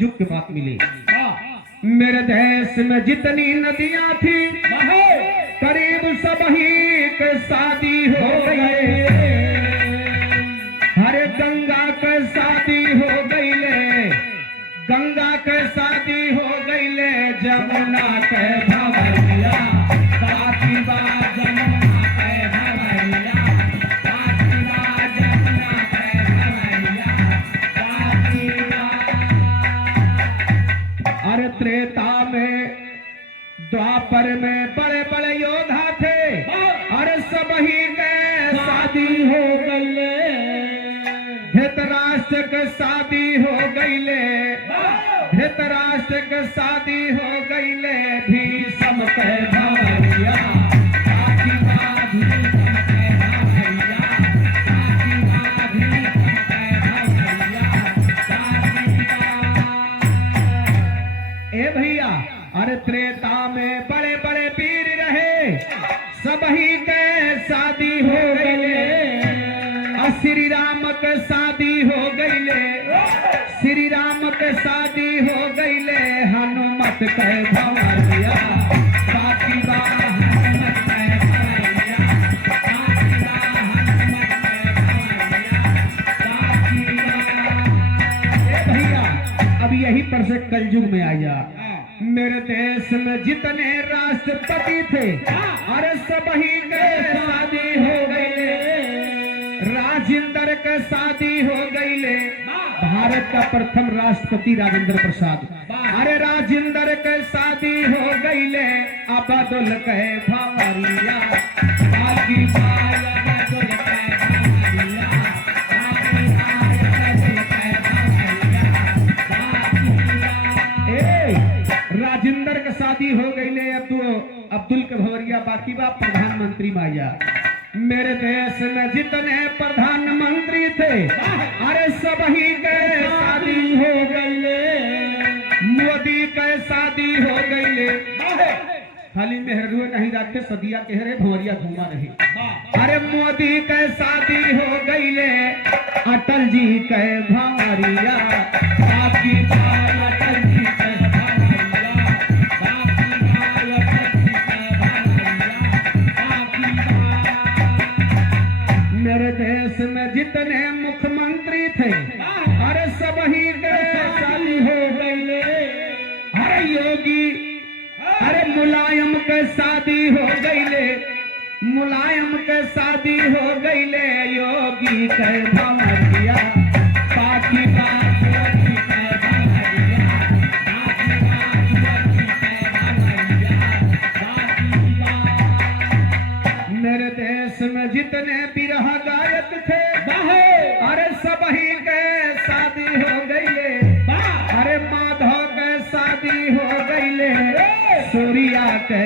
जुग के बाद मिले। मेरे देश में जितनी नदियां थी करीब सभी के शादी हो गई। हरे गंगा के शादी हो गई ले, गंगा के शादी हो गई ले, जमुना के भवैया बाकी बात जमुना के भवैया बाकी बात जमुना के भवैया बाकी बात। अरे त्रेता में द्वापर में बड़े बड़े योद्धा थे, अरे सबही के शादी हो गई। धृतराष्ट्र के शादी हो गई ले, धृतराष्ट्र के शादी हो गई ले, भीष्म के भवैया बाकी बात भीष्म के भवैया बाकी बात भीष्म के भवैया बाकी बात। ए भैया, अरे त्रेता में बड़े बड़े वीर रहे, सबही के शादी हो गई। श्री राम के शादी हो गई, श्री राम के शादी हो गई, हनुमत के भवैया बाकी बात हनुमत के भवैया बाकी बात हनुमत के भवैया बाकी बात। भैया अब यही पर से कलयुग में आया। मेरे देश में जितने राष्ट्रपति थे, अरे सबही के शादी हो गई। राजेंद्र के शादी हो गई ले, भारत का प्रथम राष्ट्रपति राजेंद्र प्रसाद। अरे राजेंद्र के शादी हो गई ले, अब्दुल के भवैया बाकी बात अब्दुल के भवैया बाकी बात अब्दुल के भवैया बाकी बात। राजेंद्र के शादी हो गई ले, अब्दुल के भवैया बाकी बात प्रधानमंत्री माया। मेरे देश में जितने प्रधानमंत्री थे, अरे सबही के शादी हो गई। मोदी के शादी हो गई। खाली मेहरुए नहीं रखे, सदिया कहरे भवरिया घुमा रहे। अरे मोदी के शादी हो गई, अटल जी के भवैया बाकी बात अटल जी के भवैया बाकी बात अटल जी के भवैया बाकी बात। मेरे देश में जितने मुख्यमंत्री थे, अरे सबही के शादी हो गई। अरे योगी, अरे मुलायम के शादी हो गई, मुलायम के शादी हो गई, योगी के भवैया बाकी बात योगी के भवैया बाकी बात योगी के भवैया बाकी बात। मेरे देश में जितने बिरहा गायक थे, अरे सबही के शादी हो गई। अरे माधव के शादी हो गई, सूर्या के